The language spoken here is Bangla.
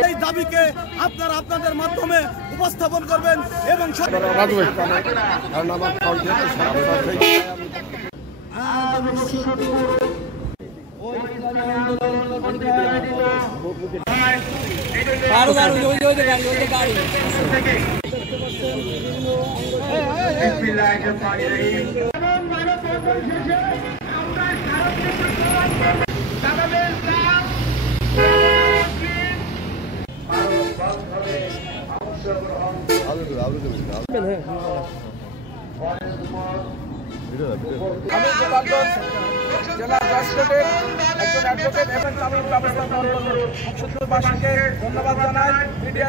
এই দাবিকে আপনারা আপনাদের মাধ্যমে উপস্থাপন করবেন এবং আমি জেলা জজ কোর্টের একজন অ্যাডভোকেট এবং কানুন ব্যবস্থা ধন্যবাদ জানাই। মিডিয়া